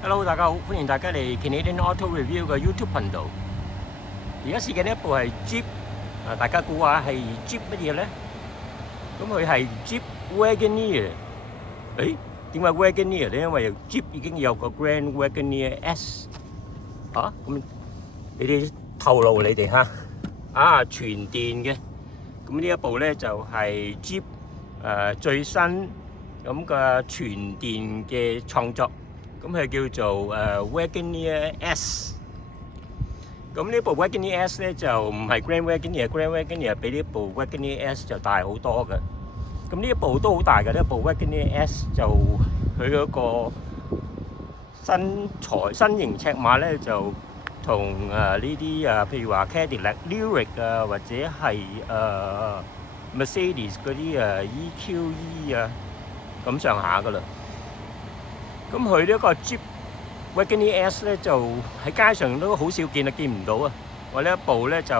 Hello，大家好，歡迎大家嚟 Canadian Auto Review 嘅 YouTube 頻道。而家試緊呢一部係 Jeep，大家估下係 Jeep 乜嘢咧？咁佢係 Jeep Wagoneer。誒，點解 Wagoneer 咧？因為 Jeep 已經有個 Grand Wagoneer S。咁你哋透露你哋嚇。全電嘅。咁呢一部咧就係 Jeep 最新咁嘅全電嘅創作。咁佢叫做Wagoneer S。咁呢部 Wagoneer S 咧就唔係 Grand Wagoneer，Grand Wagoneer 比呢部 Wagoneer S 就大好多嘅。咁呢一部都好大嘅，呢一部 Wagoneer S 就佢嗰個身形尺碼咧就同呢啲譬如話 Cadillac Lyric或者係Mercedes 嗰啲EQE咁上下噶啦。咁佢呢個 Jeep Wagoneer S 咧就喺街上都好少見見唔到啊！我呢一部咧就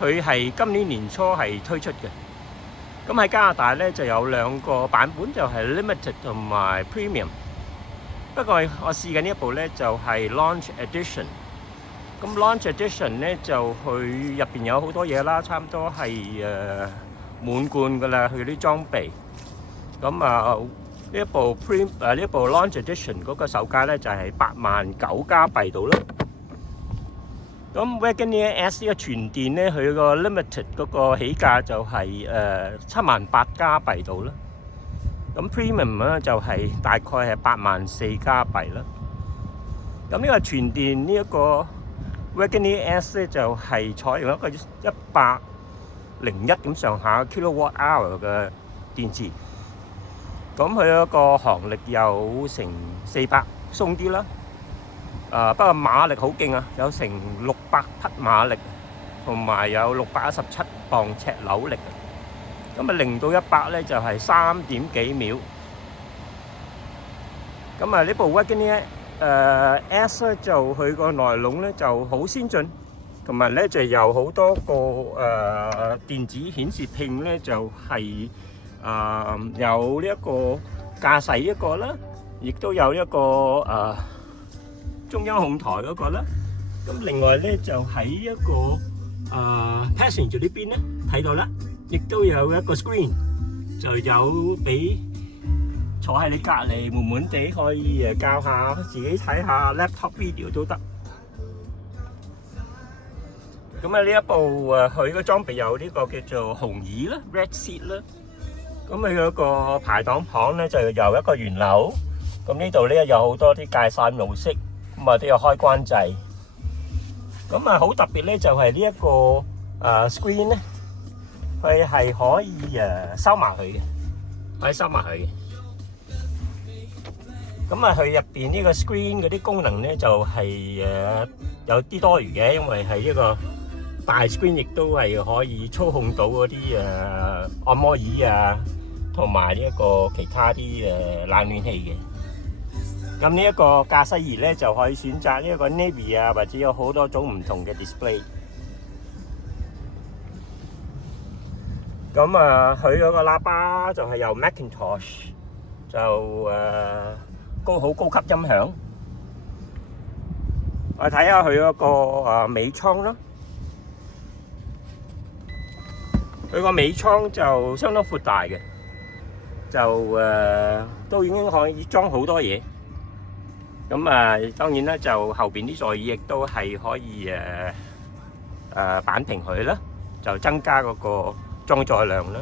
佢係今年年初係推出嘅。咁喺加拿大咧就有兩個版本，就係 Limited 同埋 Premium。不過我試緊呢一部咧就係 Launch Edition。咁 Launch Edition 咧就佢入邊有好多嘢啦，差唔多係滿貫噶啦，佢啲裝備。咁呢一部呢一部 Launch Edition 嗰個售價咧就係89000加幣到啦。咁 Wagoneer S 呢個全電咧，佢個 Limited 嗰個起價就係78000加幣到啦。咁 Premium 咧就係大概係84000加幣啦。咁呢個全電呢一個 Wagoneer S 咧就係採用一個101咁上下 kWh 嘅電池。咁佢嗰個航力有成400鬆啲啦，不過馬力好勁啊，有成600匹馬力，同埋有617磅尺扭力。咁0到100咧就係3點幾秒。咁呢部 Wagoneer S 咧就佢個內籠咧就好先進，同埋咧就有好多個電子顯示屏咧就係有呢一個駕駛一個啦，亦都有一個中央控台嗰個啦。咁另外咧就喺一個passenger 呢邊咧睇到啦，亦都有一個 screen， 就有俾坐喺你隔離悶悶地可以教下自己睇下 laptop video 都得。咁呢一部佢個裝備有呢個叫做紅椅啦 ，red seat 啦。咁佢嗰個排擋旁咧就有一個圓鈕，咁呢度咧有好多啲界線模式，咁都有開關掣。咁好特別咧就係呢一個screen 咧，佢係可以收埋佢嘅，可以收埋佢嘅。咁佢入邊呢個 screen 嗰啲功能咧就係有啲多餘嘅，因為係一個大 screen，亦都係可以操控到嗰啲按摩椅同埋呢一個其他啲冷暖氣嘅。咁呢一個駕駛員咧就可以選擇呢一個 Navy或者有好多種唔同嘅 display。咁佢嗰個喇叭就係由 Macintosh， 就好高級音響。我睇下佢嗰個尾倉啦。佢個尾倉就相當闊大嘅，就都已經可以裝好多嘢。咁當然啦，就後邊啲座椅亦都係可以扳平佢啦，就增加嗰個裝載量啦。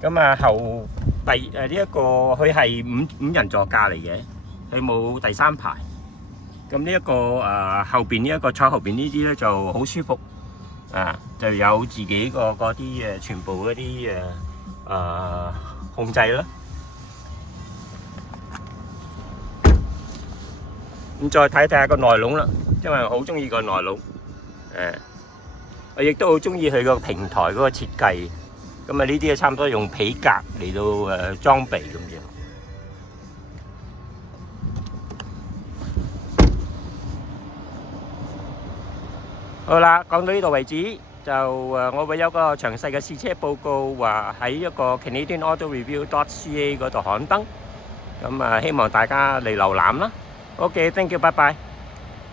咁呢一個佢係五人座駕嚟嘅，佢冇第三排。咁呢一個後邊呢一個坐後邊呢啲咧就好舒服。就有自己個嗰啲全部嗰啲控制啦。咁再睇下個內籠啦，因為我好中意個內籠。我亦都好中意佢個平台嗰個設計。咁呢啲差唔多用皮革嚟到裝備咁樣。好啦，講到呢度為止，就我會有個詳細嘅試車報告，話喺一個 CanadianAutoReview.ca 嗰度刊登。咁希望大家嚟瀏覽啦。OK，thank you，拜拜。